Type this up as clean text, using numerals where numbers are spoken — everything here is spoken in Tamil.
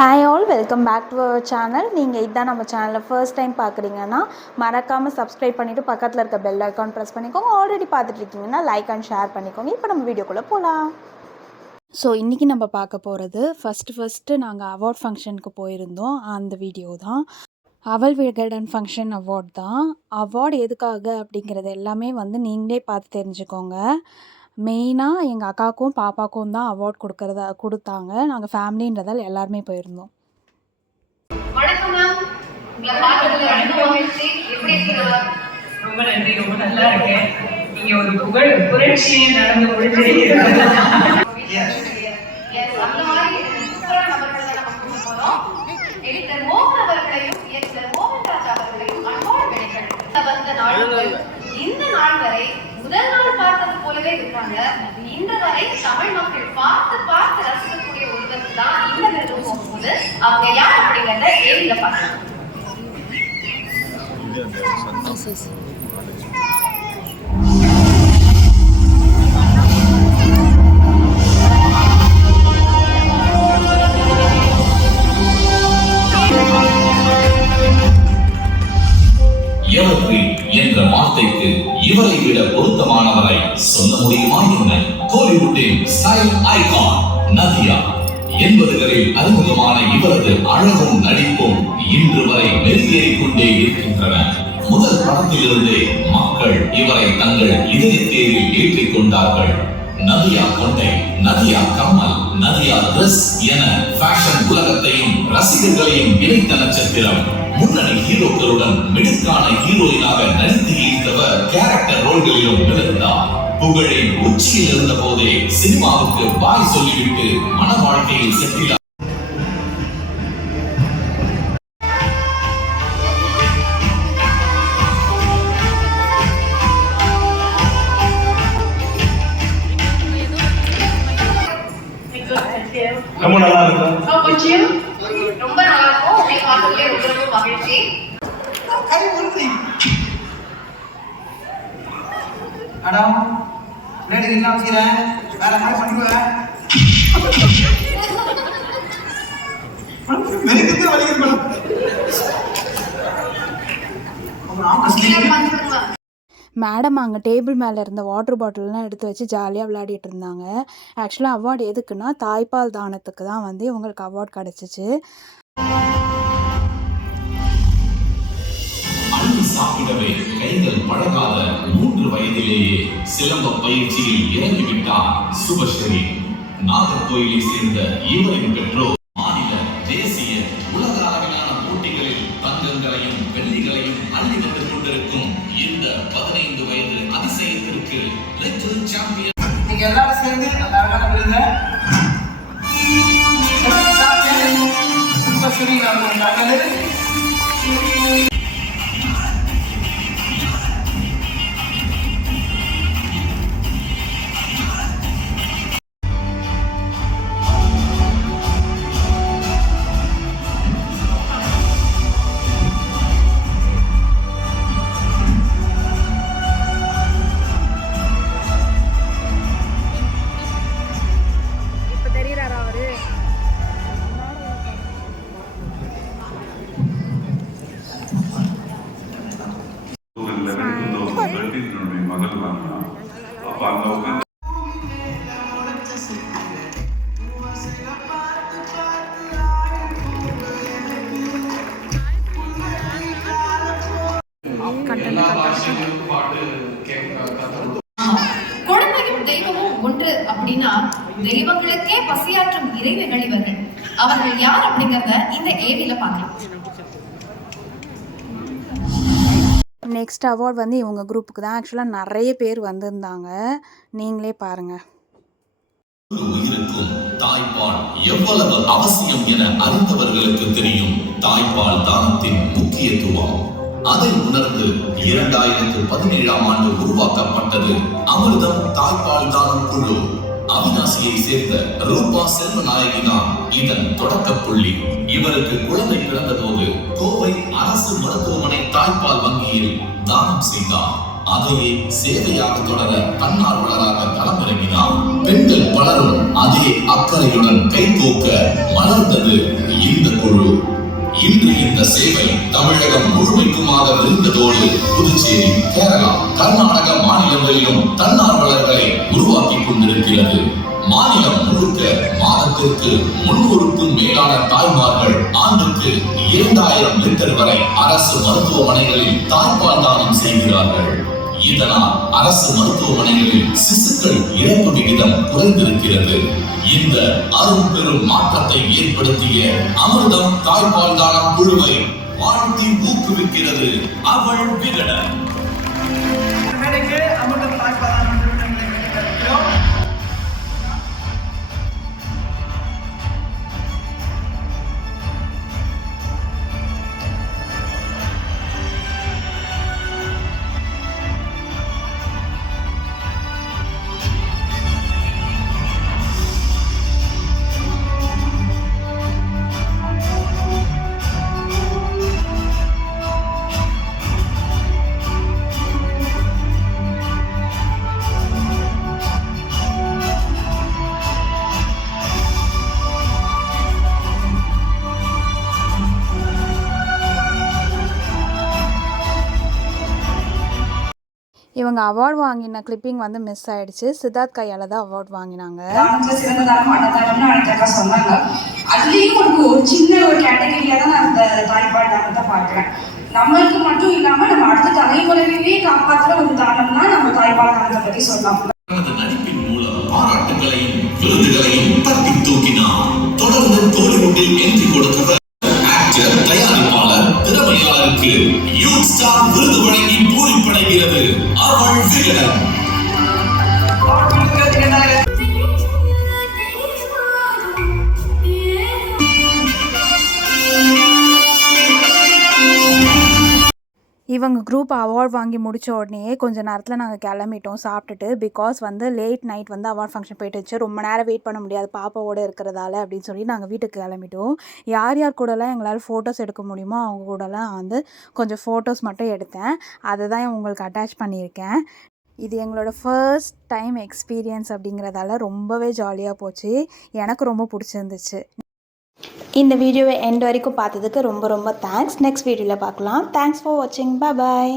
Hi all, welcome back to our channel. நீங்கள் இதுதான் நம்ம சேனலில் ஃபர்ஸ்ட் டைம் பார்க்குறீங்கன்னா மறக்காமல் சப்ஸ்கிரைப் பண்ணிவிட்டு பக்கத்தில் இருக்க பெல் ஐக்கான் ப்ரெஸ் பண்ணிக்கோங்க. ஆல்ரெடி பார்த்துட்டு இருக்கீங்கன்னா லைக் அண்ட் ஷேர் பண்ணிக்கோங்க. இப்போ நம்ம வீடியோக்குள்ளே போகலாம். ஸோ இன்றைக்கி நம்ம பார்க்க போகிறது ஃபஸ்ட்டு நாங்கள் அவார்ட் ஃபங்க்ஷனுக்கு போயிருந்தோம். அந்த வீடியோ தான். அவள் விகடன் ஃபங்க்ஷன் அவார்ட் தான். அவார்டு எதுக்காக அப்படிங்கிறது எல்லாமே நீங்களே பார்த்து தெரிஞ்சுக்கோங்க. மெயினாக எங்கள் அக்காவுக்கும் பாப்பாவுக்கும் தான் அவார்ட் கொடுத்தாங்க. நாங்கள் ஃபேமிலின்றதால் எல்லாருமே போயிருந்தோம். ரொம்ப நன்றி, ரொம்ப நல்லா இருக்கேன். நீங்க ஒரு புரட்சியை நடந்து இந்த நாள் வரை முதல் நாள் பார்த்தது போலவே இருக்காங்க. இன்று வரை தமிழ் மக்கள் பார்த்து ரசிக்கக்கூடிய ஒருவருக்கு தான் இந்த விருது போகும்போது அவங்க யார் அப்படிங்கிறத ஏரியில பார்க்கலாம். என்ற வார்த்தைக்கு இவரை விட பொருத்தமானவரை சொல்ல முடியுமா என்ன? கோலிவுட்டின் ஸ்டைல் ஐகான் நதியா 80களில் அறிமுகமான இவரது அழகும் நடிப்பும் இன்று வரை மெருகேறிக் கொண்டே இருக்கின்றன. முதல் படத்திலிருந்தே மக்கள் இவரை தங்கள் இதய தேரில் ஏற்றிக் கொண்டார்கள். நதியா கொண்டை, நதியா கம்மல், நதியா டிரஸ் என ஃபேஷன் உலகத்தையும் ரசிகர்களையும் இணைத்த நட்சத்திரம். முன்னணி ஹீரோக்களுடன் மிடுக்கான ஹீரோயினாக நடித்து ஈர்த்தவர் கேரக்டர் ரோல்களிலும் இருந்தார். புகழின் உச்சியில் இருந்த போதே சினிமாவுக்கு பாய் சொல்லிவிட்டு மன வாழ்க்கையில் செட்டில் ரொம்ப நல்லா இருக்கும். ரொம்ப நல்லா இருக்கும். உங்களை பார்க்கவே ரொம்ப மகிழ்ச்சி. மேடம் பிளேட் என்ன வச்சுக்கிறேன், வேற என்ன பண்ணுவேன்? மெருகுது வலிக்குது மேடம். மேடம் அங்கே டேபிள் மேலே இருந்த வாட்டர் பாட்டில்லாம் எடுத்து வச்சு ஜாலியாக விளையாடிட்டு இருந்தாங்க. ஆக்சுவலாக அவார்டு எதுக்குன்னா தாய்ப்பால் தானத்துக்கு தான் இவங்களுக்கு அவார்டு கிடச்சிச்சு. சாப்பிடவே கைகள் பழகாத 3 வயதிலேயே சிலம்ப பயிற்சியில் இறங்கிவிட்டார் சுபஸ்ரீ. நாகர்கோயிலை சேர்ந்த இவரின் பெற்றோர் மாநில, தேசிய, உலக அளவிலான போட்டிகளில் தங்கங்களையும் வெள்ளிகளையும் அள்ளி வந்து கொண்டிருக்கும் இந்த 15 வயது அதிசயத்திற்கு லிட்டில் சாம்பியன். நீங்க எல்லாரும் சேர்ந்து அந்த அழகான விருதை சுபஸ்ரீ குழந்தையும் தெய்வமும் ஒன்று அப்படின்னா தெய்வங்களுக்கே பசியாற்றும் இறைவர்கள் இவர்கள். அவர்கள் யார் அப்படிங்கறத இந்த ஏவில பார்க்கலாம். நெக்ஸ்ட் அவார்ட் இவங்க குரூப்புக்கு தான். ஆக்சுவலாக நிறைய பேர் வந்திருந்தாங்க, நீங்களே பாருங்கள். உயிருக்கும் தாய்ப்பால் எவ்வளவு அவசியம் என அறிந்தவர்களுக்கு தெரியும் தாய்ப்பால் தானத்தின் முக்கியத்துவம். அதை உணர்ந்து 2017ஆம் ஆண்டு உருவாக்கப்பட்டது அமிர்தம் தாய்ப்பால் தானம் குழு. அவினாசியை சேர்ந்த ரூபா செல்வநாயகி தான் இதன் தொடக்க புள்ளி. இவருக்கு குழந்தை பிறந்தபோது கோவை அரசு மருத்துவமனை தாய்ப்பால் வங்கியில் தானம் செய்தார். அதையே சேவையாக தொடர தன்னார்வலராக களமிறங்கினார். பெண்கள் பலரும் அதே அக்கறையுடன் கைகோக்க மலர்ந்தது இன்று இந்த சேவை தமிழகம் முழுமைக்குமாக விரிந்ததோடு புதுச்சேரி, கேரளா, கர்நாடக மாநிலங்களிலும் தன்னார்வலர்களை உருவாக்கிக் கொண்டிருக்கிறது. மாநிலம் முழுக்க மாதத்திற்கு 300க்கும் மேலான தாய்மார்கள் ஆண்டுக்கு 2000 லிட்டர் வரை அரசு மருத்துவமனைகளில் தாய்ப்பால் தானம் செய்கிறார்கள். இதனால் அரசு மருத்துவமனைகளில் சிசுக்கள் இறப்பு விகிதம் குறைந்திருக்கிறது. இந்த அரும் பெரும் மாற்றத்தை ஏற்படுத்திய அமிர்தம் தாய்ப்பால் தானம் குழுவை வாழ்த்தி ஊக்குவிக்கிறது அவள் விகடன். அமிர்தம் தாய்ப்பால் இவங்க அவார்டு வாங்கின கிளிப்பிங் வந்து மிஸ் ஆயிடுச்சு. சித்தார்த் கையால் தான் அவார்டு வாங்கினாங்க. தானத்தில் சிறந்த தானம் அன்னதானம்னு அனைத்தக்கா சொன்னாங்க. அதுலேயும் ஒரு சின்ன ஒரு கேட்டகரியாக தான் நான் அந்த தாய்ப்பால் தானத்தை பார்க்குறேன். நம்மளுக்கு மட்டும் இல்லாமல் நம்ம அடுத்த தலைமுறையிலேயே காப்பாற்றுற ஒரு தானம்னா நம்ம தாய்ப்பால் தானத்தை பற்றி சொல்லலாம். தனது நடிப்பின் மூலம் பாராட்டுகளையும் விருதுகளையும் தட்டி தூக்கினார். தொடர்ந்து கோலிவுட்டில் என்ட்ரி கொடுத்தவர் ஆக்டர், தயாரிப்பாளர், திறமையாளருக்கு யூத் ஸ்டார் விருது வழங்கி பூரிப்படைகிறது அவள் விகடன். இவங்க குரூப் அவார்ட் வாங்கி முடித்த உடனே கொஞ்ச நேரத்தில் நாங்கள் கிளம்பிட்டோம் சாப்பிட்டுட்டு. பிகாஸ் வந்து லேட் நைட் வந்து அவார்ட் ஃபங்க்ஷன் போயிட்டுச்சு. ரொம்ப நேரம் வெயிட் பண்ண முடியாது பாப்பாவோடு இருக்கிறதால அப்படின்னு சொல்லி நாங்கள் வீட்டுக்கு கிளம்பிட்டோம். யார் யார் கூடலாம் எங்களால் ஃபோட்டோஸ் எடுக்க முடியுமோ அவங்க கூடலாம் வந்து கொஞ்சம் ஃபோட்டோஸ் மட்டும் எடுத்தேன். அதை தான் உங்களுக்கு அட்டாச் பண்ணியிருக்கேன். இது எங்களோட ஃபர்ஸ்ட் டைம் எக்ஸ்பீரியன்ஸ் அப்படிங்கிறதால ரொம்பவே ஜாலியாக போச்சு. எனக்கு ரொம்ப பிடிச்சிருந்துச்சு. இந்த வீடியோவை எண்ட் வரைக்கும் பார்த்ததுக்கு ரொம்ப ரொம்ப தேங்க்ஸ். நெக்ஸ்ட் வீடியோவில் பார்க்கலாம். தேங்க்ஸ் ஃபார் வாட்சிங். பாய்.